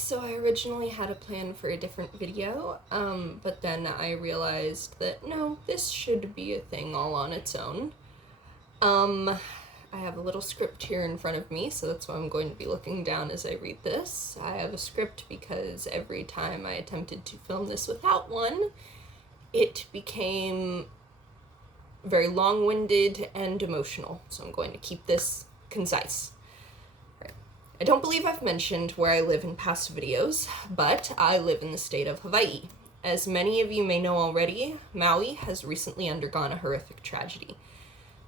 so I originally had a plan for a different video, but then I realized that no, this should be a thing all on its own. I have a little script here in front of me, so that's why I'm going to be looking down as I read this. I have a script because every time I attempted to film this without one, it became very long-winded and emotional, so I'm going to keep this concise. I don't believe I've mentioned where I live in past videos, but I live in the state of Hawaii. As many of you may know already, Maui has recently undergone a horrific tragedy.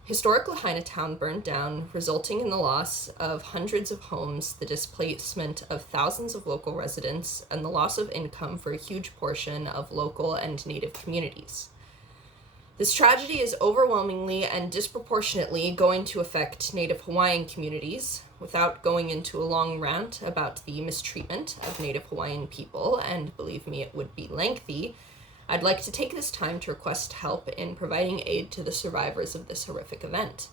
Historic Lahaina town burned down, resulting in the loss of hundreds of homes, the displacement of thousands of local residents, and the loss of income for a huge portion of local and native communities. This tragedy is overwhelmingly and disproportionately going to affect Native Hawaiian communities. Without going into a long rant about the mistreatment of Native Hawaiian people, and believe me, it would be lengthy, I'd like to take this time to request help in providing aid to the survivors of this horrific event.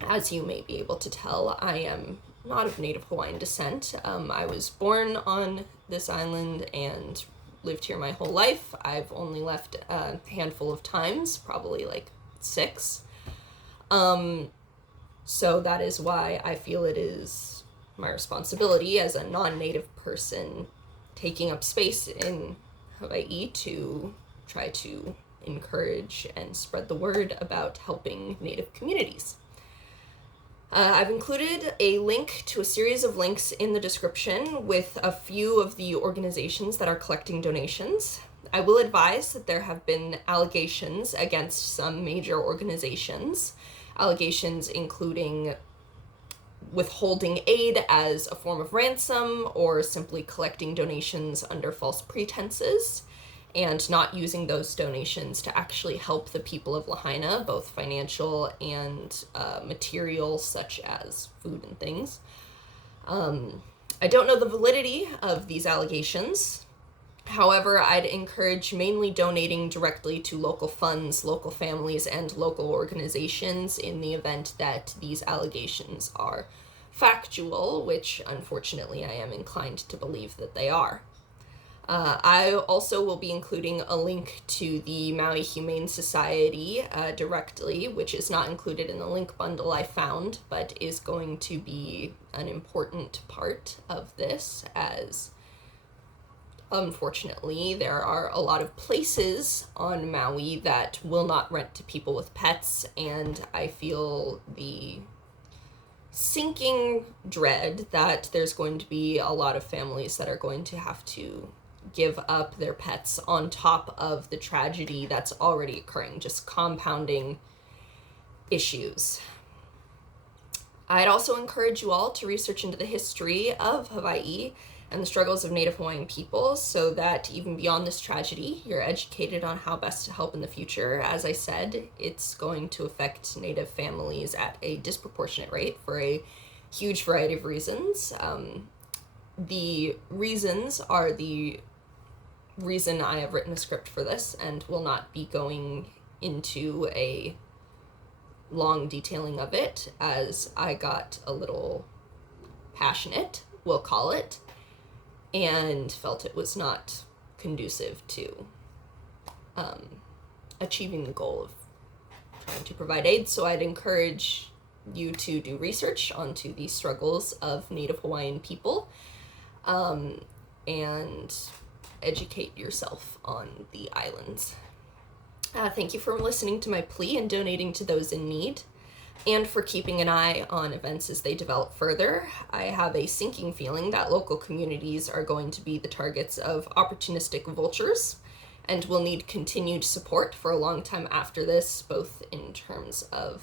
As you may be able to tell, I am not of Native Hawaiian descent. I was born on this island and lived here my whole life. I've only left a handful of times, probably like 6. So that is why I feel it is my responsibility as a non-native person taking up space in Hawaii to try to encourage and spread the word about helping native communities. I've included a link to a series of links in the description with a few of the organizations that are collecting donations. I will advise that there have been allegations against some major organizations, allegations including withholding aid as a form of ransom or simply collecting donations under false pretenses and not using those donations to actually help the people of Lahaina, both financial and material, such as food and things. I don't know the validity of these allegations. However, I'd encourage mainly donating directly to local funds, local families, and local organizations in the event that these allegations are factual, which unfortunately I am inclined to believe that they are. I also will be including a link to the Maui Humane Society directly, which is not included in the link bundle I found, but is going to be an important part of this, as unfortunately there are a lot of places on Maui that will not rent to people with pets, and I feel the sinking dread that there's going to be a lot of families that are going to have to give up their pets on top of the tragedy that's already occurring, just compounding issues. I'd also encourage you all to research into the history of Hawaii and the struggles of Native Hawaiian people so that even beyond this tragedy, you're educated on how best to help in the future. As I said, it's going to affect Native families at a disproportionate rate for a huge variety of reasons. The reasons are the reason I have written a script for this and will not be going into a long detailing of it, as I got a little passionate, we'll call it, and felt it was not conducive to achieving the goal of trying to provide aid. So I'd encourage you to do research onto the struggles of Native Hawaiian people and educate yourself on the islands. Thank you for listening to my plea and donating to those in need, and for keeping an eye on events as they develop further. I have a sinking feeling that local communities are going to be the targets of opportunistic vultures and will need continued support for a long time after this, both in terms of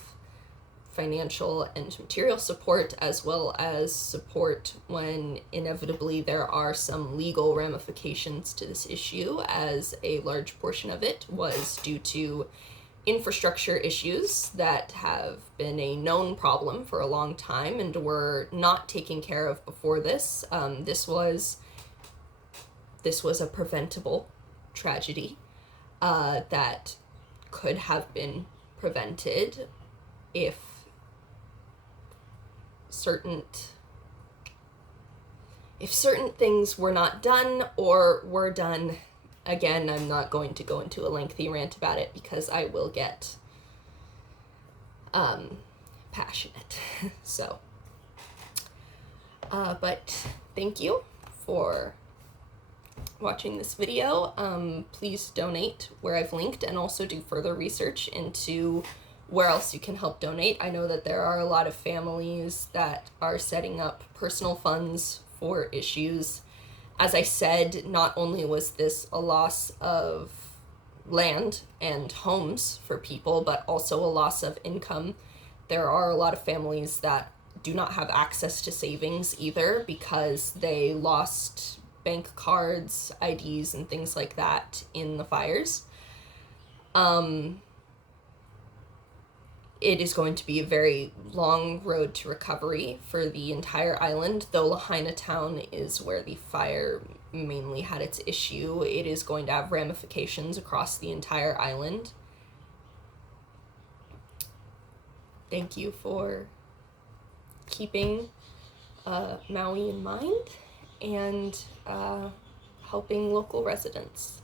financial and material support, as well as support when inevitably there are some legal ramifications to this issue, as a large portion of it was due to infrastructure issues that have been a known problem for a long time and were not taken care of before this. This was a preventable tragedy that could have been prevented if certain things were not done or were done, again, I'm not going to go into a lengthy rant about it because I will get passionate. So, but thank you for watching this video. Please donate where I've linked and also do further research into where else you can help donate. I know that there are a lot of families that are setting up personal funds for issues. As I said, not only was this a loss of land and homes for people, but also a loss of income. There are a lot of families that do not have access to savings either because they lost bank cards, IDs, and things like that in the fires. It is going to be a very long road to recovery for the entire island, though Lahaina town is where the fire mainly had its issue. It is going to have ramifications across the entire island. Thank you for keeping Maui in mind and helping local residents.